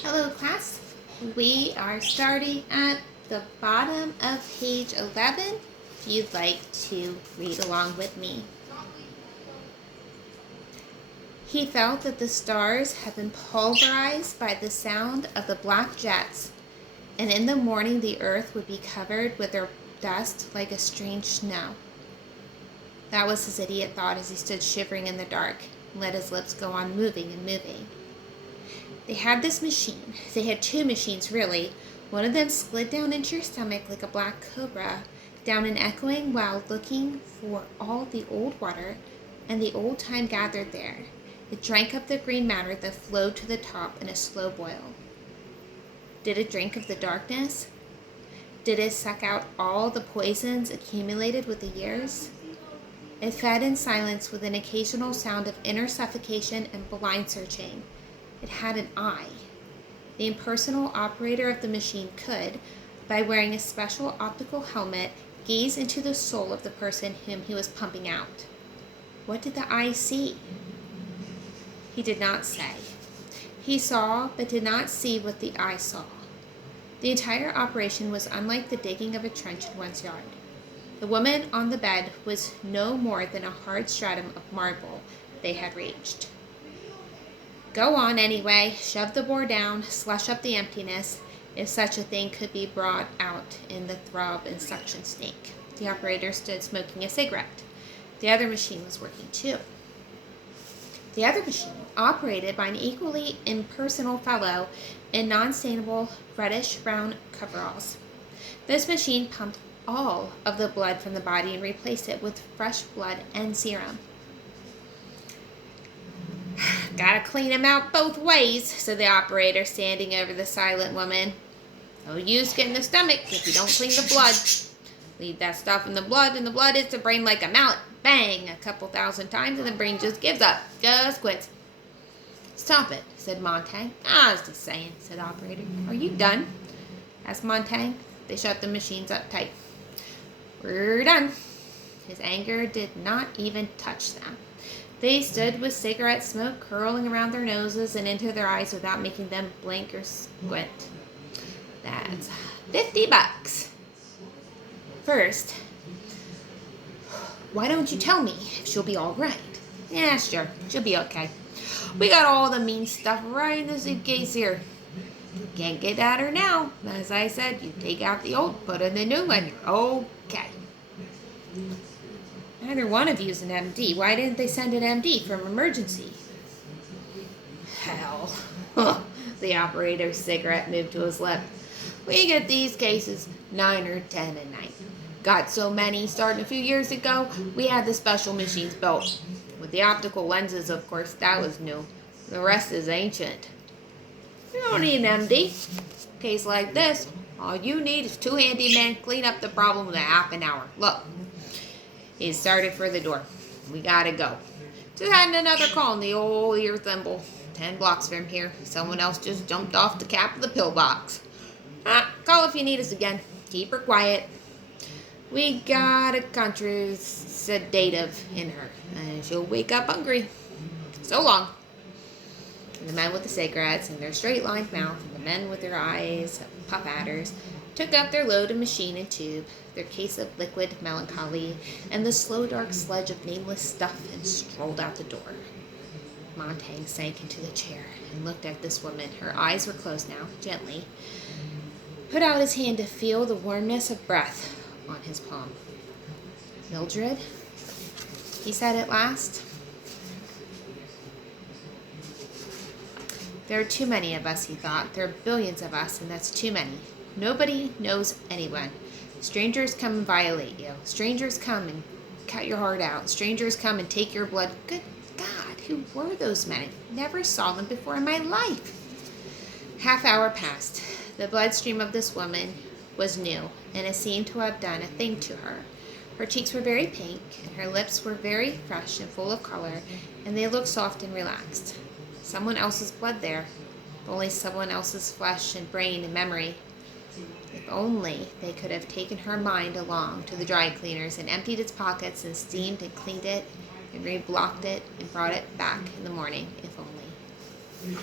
Hello class, we are starting at the bottom of page 11 if you'd like to read along with me. He felt that the stars had been pulverized by the sound of the black jets, and in the morning the earth would be covered with their dust like a strange snow. That was his idiot thought as he stood shivering in the dark and let his lips go on moving and moving. They had this machine. They had two machines, really. One of them slid down into your stomach like a black cobra, down an echoing well, looking for all the old water and the old time gathered there. It drank up the green matter that flowed to the top in a slow boil. Did it drink of the darkness? Did it suck out all the poisons accumulated with the years? It fed in silence with an occasional sound of inner suffocation and blind searching. It had an eye. The impersonal operator of the machine could, by wearing a special optical helmet, gaze into the soul of the person whom he was pumping out. What did the eye see? He did not say. He saw, but did not see what the eye saw. The entire operation was unlike the digging of a trench in one's yard. The woman on the bed was no more than a hard stratum of marble they had reached. Go on anyway, shove the bore down, slush up the emptiness, if such a thing could be brought out in the throb and suction snake. The operator stood smoking a cigarette. The other machine was working too. The other machine, operated by an equally impersonal fellow in non-stainable reddish-brown coveralls. This machine pumped all of the blood from the body and replaced it with fresh blood and serum. Gotta clean him out both ways, said the operator, standing over the silent woman. No use getting the stomach if you don't clean the blood. Leave that stuff in the blood, and the blood hits the brain like a mallet. Bang! A couple thousand times, and the brain just gives up. Just quits. Stop it, said Montag. I was just saying, said the operator. Are you done? Asked Montag. They shut the machines up tight. We're done. His anger did not even touch them. They stood with cigarette smoke curling around their noses and into their eyes without making them blink or squint. That's $50. First, why don't you tell me if she'll be all right? Yeah, sure, she'll be okay. We got all the mean stuff right in the suitcase here. Can't get at her now. As I said, you take out the old, put in the new one. You're okay. Neither one of you's an MD. Why didn't they send an MD from emergency? Hell. The operator's cigarette moved to his lip. We get these cases 9 or 10 a night. Got so many starting a few years ago, we had the special machines built. With the optical lenses, of course, that was new. The rest is ancient. You don't need an MD. Case like this, all you need is 2 handymen clean up the problem in a half an hour. Look. He started for the door. We gotta go. Just had another call in the old ear thimble. 10 blocks from here. Someone else just jumped off the cap of the pillbox. Call if you need us again. Keep her quiet. We got a sedative in her, and she'll wake up hungry. So long. And the men with the cigarettes and their straight-lined mouth, and the men with their eyes puff adders, took up their load of machine and tube, their case of liquid melancholy, and the slow dark sledge of nameless stuff, and strolled out the door. Montag sank into the chair and looked at this woman. Her eyes were closed now, gently. Put out his hand to feel the warmness of breath on his palm. Mildred, he said at last. There are too many of us, he thought. There are billions of us, and that's too many. Nobody knows anyone. Strangers come and violate you. Strangers come and cut your heart out. Strangers come and take your blood. Good God, who were those men? I never saw them before in my life. Half hour passed. The bloodstream of this woman was new, and it seemed to have done a thing to her. Her cheeks were very pink, and her lips were very fresh and full of color, and they looked soft and relaxed. Someone else's blood there, only someone else's flesh and brain and memory. If only they could have taken her mind along to the dry cleaners and emptied its pockets and steamed and cleaned it and reblocked it and brought it back in the morning, if only.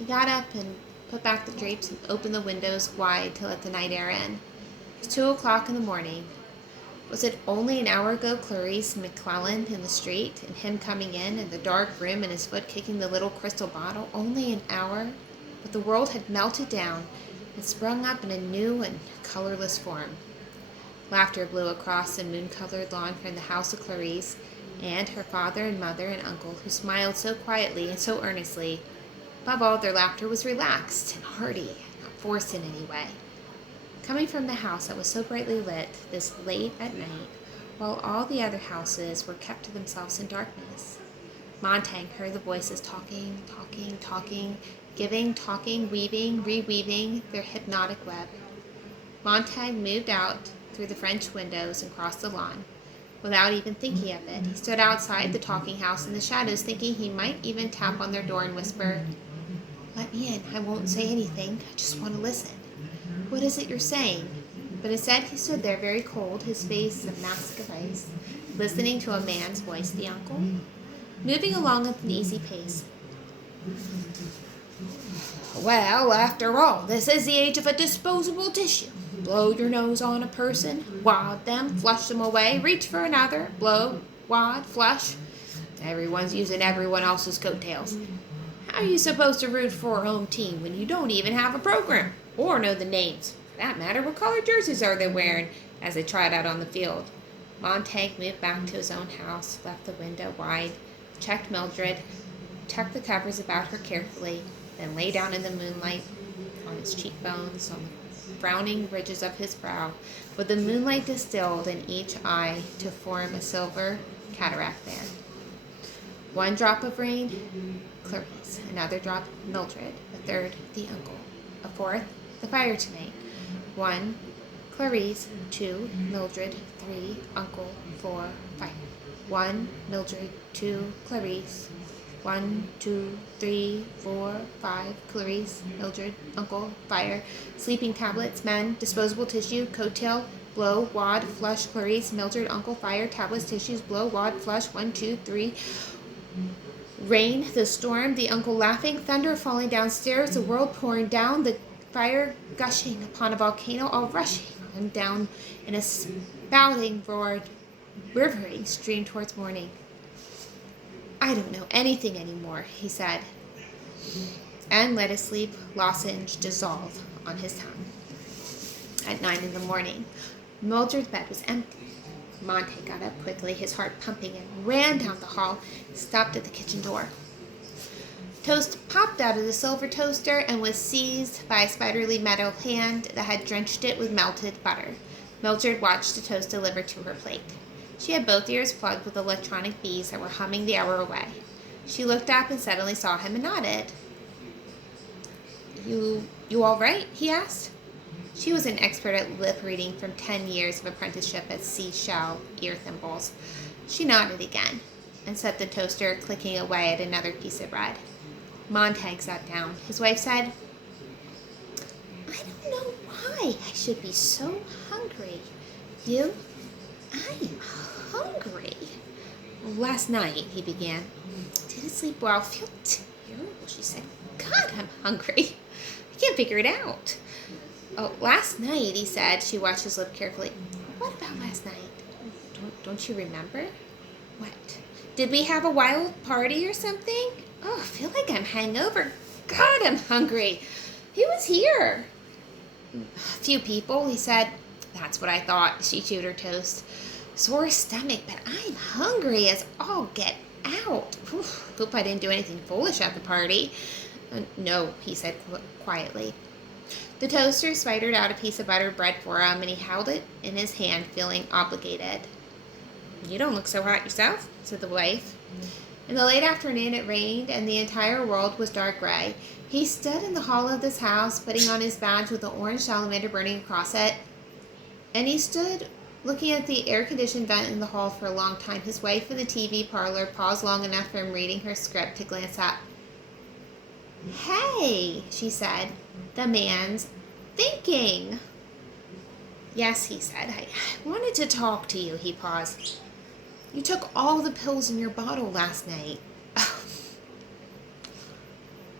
He got up and put back the drapes and opened the windows wide to let the night air in. It was 2 o'clock in the morning. Was it only an hour ago Clarice McClellan in the street, and him coming in the dark room and his foot kicking the little crystal bottle? Only an hour? But the world had melted down and sprung up in a new and colorless form. Laughter blew across the moon-colored lawn from the house of Clarice and her father and mother and uncle, who smiled so quietly and so earnestly. Above all, their laughter was relaxed and hearty, not forced in any way. Coming from the house that was so brightly lit this late at night, while all the other houses were kept to themselves in darkness. Montague heard the voices talking, weaving, reweaving their hypnotic web. Montague moved out through the French windows and crossed the lawn. Without even thinking of it, he stood outside the talking house in the shadows, thinking he might even tap on their door and whisper, "Let me in. I won't say anything. I just want to listen. What is it you're saying?" But instead he stood there very cold, his face a mask of ice, listening to a man's voice, the uncle, moving along at an easy pace. "Well, after all, this is the age of a disposable tissue. Blow your nose on a person, wad them, flush them away, reach for another, blow, wad, flush. Everyone's using everyone else's coattails. How are you supposed to root for a home team when you don't even have a program? Or know the names? For that matter, what color jerseys are they wearing as they trot out on the field?" Montague moved back to his own house, left the window wide, checked Mildred, tucked the covers about her carefully, then lay down in the moonlight on his cheekbones, on the frowning ridges of his brow, with the moonlight distilled in each eye to form a silver cataract there. One drop of rain, Clarice; another drop, Mildred; a third, the uncle; a fourth, the fire tonight. 1, Clarice; 2, Mildred; 3, uncle; 4, fire. 1, Mildred; 2, Clarice; 1, 2, 3, 4, 5, Clarice; Mildred; uncle; fire. Sleeping tablets, men, disposable tissue, coattail, blow, wad, flush, Clarice; Mildred; uncle; fire. Tablets, tissues, blow, wad, flush. 1, 2, 3. Rain, the storm, the uncle laughing, thunder falling downstairs, the world pouring down, the fire gushing upon a volcano, all rushing on down in a spouting, roared, rivering stream towards morning. "I don't know anything anymore," he said, and let his sleep lozenge dissolve on his tongue. At 9 in the morning, Mildred's bed was empty. Montague got up quickly, his heart pumping, and ran down the hall, stopped at the kitchen door. Toast popped out of the silver toaster and was seized by a spiderly metal hand that had drenched it with melted butter. Mildred watched the toast delivered to her plate. She had both ears plugged with electronic bees that were humming the hour away. She looked up and suddenly saw him and nodded. You all right?" he asked. She was an expert at lip reading from 10 years of apprenticeship at seashell ear thimbles. She nodded again and set the toaster clicking away at another piece of bread. Montague sat down. His wife said, "I don't know why I should be so hungry. You? I'm hungry." "Last night," he began. "Didn't sleep well. Feel terrible," she said. "God, I'm hungry. I can't figure it out." "Oh, last night," he said. She watched his lip carefully. "What about last night? Don't you remember?" "What? Did we have a wild party or something? Oh, I feel like I'm hungover. God, I'm hungry. Who was here?" "A few people," he said. "That's what I thought." She chewed her toast. "Sore stomach, but I'm hungry as all get out. Hope I didn't do anything foolish at the party." "No," he said quietly. The toaster spidered out a piece of buttered bread for him, and he held it in his hand, feeling obligated. "You don't look so hot yourself," said the wife. In the late afternoon it rained, and the entire world was dark gray. He stood in the hall of this house, putting on his badge with the orange salamander burning across it, and he stood looking at the air-conditioned vent in the hall for a long time. His wife in the TV parlor paused long enough for him reading her script to glance up. "Hey," she said, "the man's thinking." "Yes," he said. I wanted to talk to you." He paused. "You took all the pills in your bottle last night."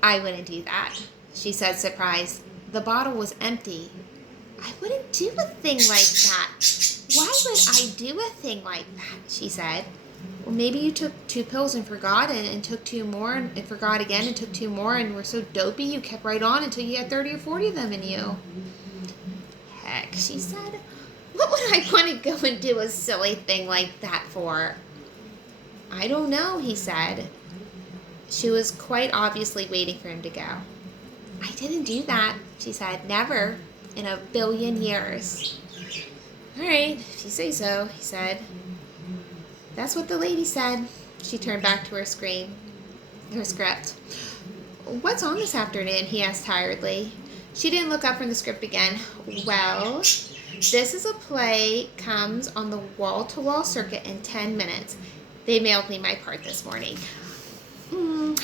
I wouldn't do that, she said, surprised. The bottle was empty. I wouldn't do a thing like that. Why would I do a thing like that? She said. Well, maybe you took 2 pills and forgot it, and took 2 more and forgot again and took 2 more and were so dopey you kept right on until you had 30 or 40 of them in you. Heck, she said. What would I want to go and do a silly thing like that for? I don't know, he said. She was quite obviously waiting for him to go. I didn't do that, she said. Never in a billion years. All right, if you say so, he said. That's what the lady said. She turned back to her script. What's on this afternoon? He asked tiredly. She didn't look up from the script again. Well, this is a play, comes on the wall-to-wall circuit in 10 minutes. They mailed me my part this morning.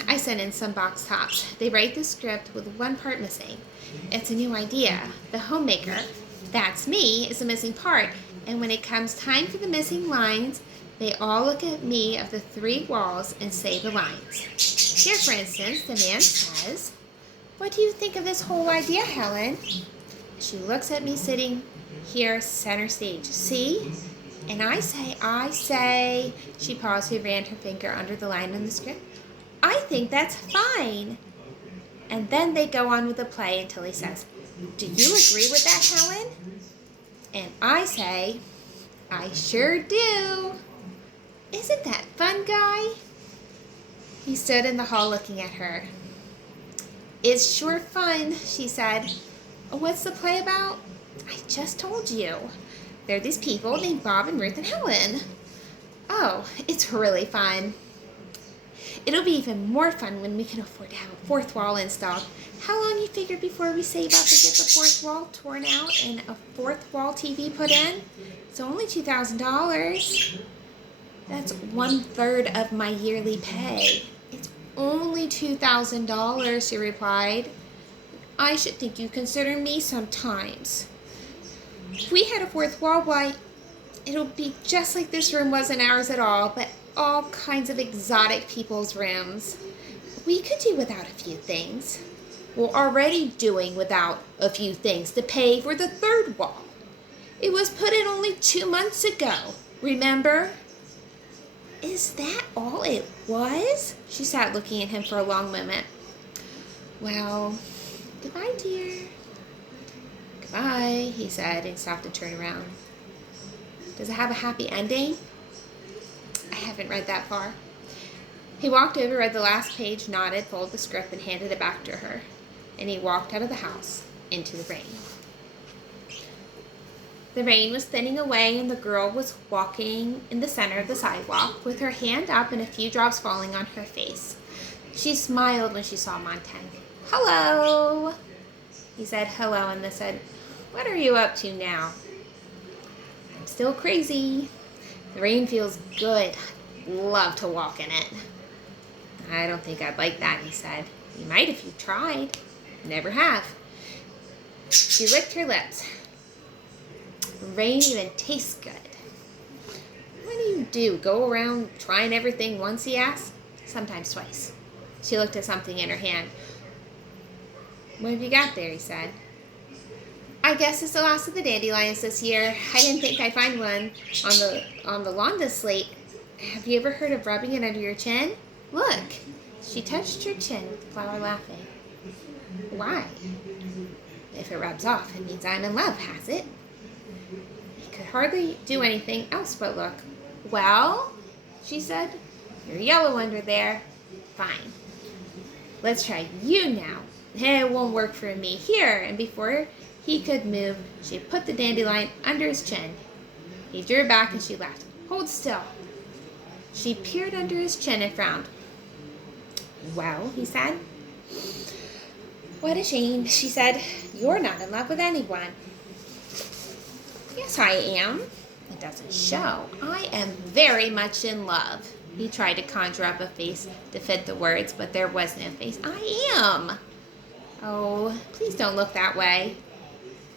I sent in some box tops. They write the script with 1 part missing. It's a new idea. The homemaker, that's me, is the missing part. And when it comes time for the missing lines, they all look at me of the 3 walls and say the lines. Here, for instance, the man says, "What do you think of this whole idea, Helen?" She looks at me sitting here center stage. See? And I say, she paused and ran her finger under the line in the script. I think that's fine. And then they go on with the play until he says, "Do you agree with that, Helen?" And I say, "I sure do." Isn't that fun, Guy? He stood in the hall looking at her. It's sure fun, she said. What's the play about? I just told you. There are these people named Bob and Ruth and Helen. Oh, it's really fun. It'll be even more fun when we can afford to have a 4th wall installed. How long you figure before we save up to get the 4th wall torn out and a 4th wall TV put in? It's only $2,000. That's 1/3 of my yearly pay. It's only $2,000, she replied. I should think you consider me sometimes. If we had a 4th wall, why, it'll be just like this room wasn't ours at all, but all kinds of exotic people's rooms. We could do without a few things. We're already doing without a few things to pay for the 3rd wall. It was put in only 2 months ago, remember? Is that all it was? She sat looking at him for a long moment. Well, goodbye, dear. Goodbye, he said, and stopped and turned around. Does it have a happy ending? I haven't read that far. He walked over, read the last page, nodded, folded the script, and handed it back to her. And he walked out of the house into the rain. The rain was thinning away, and the girl was walking in the center of the sidewalk with her hand up and a few drops falling on her face. She smiled when she saw Montag. Hello. He said hello, and they said, what are you up to now? I'm still crazy. The rain feels good. I'd love to walk in it. I don't think I'd like that, he said. You might if you tried. Never have. She licked her lips. Rain even tastes good. What do? Go around trying everything once, he asked? Sometimes twice. She looked at something in her hand. What have you got there, he said. I guess it's the last of the dandelions this year. I didn't think I'd find one on the lawn this late. Have you ever heard of rubbing it under your chin? Look. She touched her chin with the flower, laughing. Why? If it rubs off, it means I'm in love, has it? He could hardly do anything else but look. Well, she said, you're yellow under there. Fine. Let's try you now. It won't work for me here. And before he could move, she put the dandelion under his chin. He drew back and she laughed. Hold still. She peered under his chin and frowned. Well, he said. What a shame, she said. You're not in love with anyone. Yes, I am. It doesn't show. I am very much in love. He tried to conjure up a face to fit the words, but there was no face. I am. Oh, please don't look that way.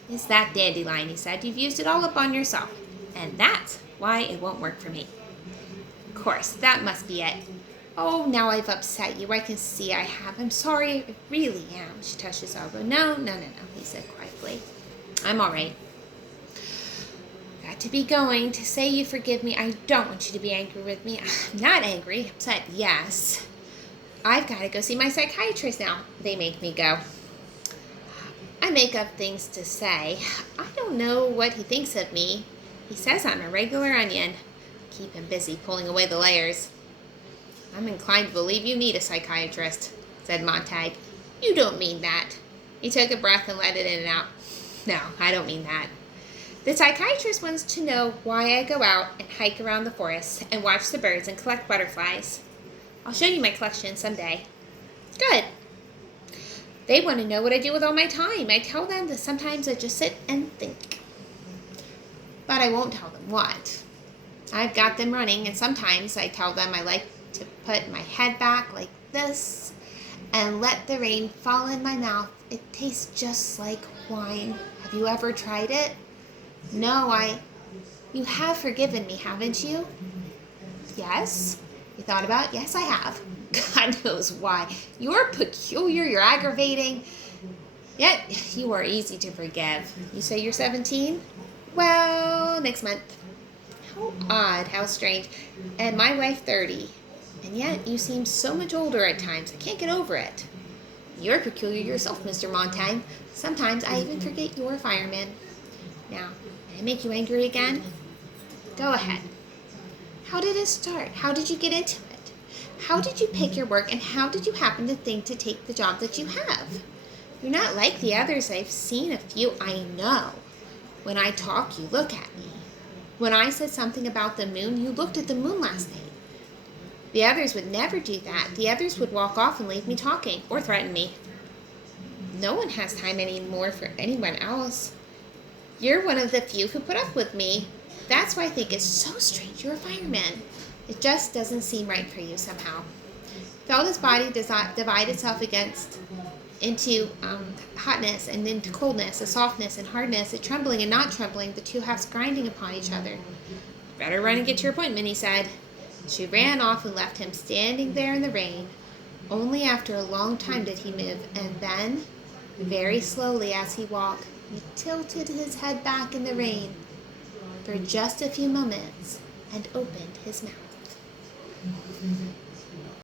It's that dandelion, he said. You've used it all up on yourself. And that's why it won't work for me. Of course, that must be it. Oh, now I've upset you. I can see I have. I'm sorry. I really am. She touched his elbow. No, he said quietly. I'm all right. Got to be going. To say you forgive me, I don't want you to be angry with me. I'm not angry. Upset, yes. I've got to go see my psychiatrist now. They make me go. I make up things to say. I don't know what he thinks of me. He says I'm a regular onion. Keep him busy pulling away the layers. I'm inclined to believe you need a psychiatrist, said Montag. You don't mean that. He took a breath and let it in and out. No, I don't mean that. The psychiatrist wants to know why I go out and hike around the forest and watch the birds and collect butterflies. I'll show you my collection someday. Good. They want to know what I do with all my time. I tell them that sometimes I just sit and think. But I won't tell them what. I've got them running, and sometimes I tell them I like to put my head back like this and let the rain fall in my mouth. It tastes just like wine. Have you ever tried it? No, You have forgiven me, haven't you? Yes. You thought about it? Yes, I have. God knows why. You're peculiar, you're aggravating, yet you are easy to forgive. You say you're 17? Well, next month. How odd, how strange. And my wife 30. And yet you seem so much older at times. I can't get over it. You're peculiar yourself, Mr. Montaigne. Sometimes I even forget you're a fireman. Now, may I make you angry again? Go ahead. How did it start? How did you get into it? How did you pick your work, and how did you happen to think to take the job that you have? You're not like the others. I've seen a few. I know. When I talk, you look at me. When I said something about the moon, you looked at the moon last night. The others would never do that. The others would walk off and leave me talking, or threaten me. No one has time anymore for anyone else. You're one of the few who put up with me. That's why I think it's so strange you're a fireman. It just doesn't seem right for you somehow. Felt his body divide itself into hotness and into coldness, a softness and hardness, a trembling and not trembling, the two halves grinding upon each other. Better run and get your appointment, he said. She ran off and left him standing there in the rain. Only after a long time did he move, and then, very slowly as he walked, he tilted his head back in the rain for just a few moments and opened his mouth.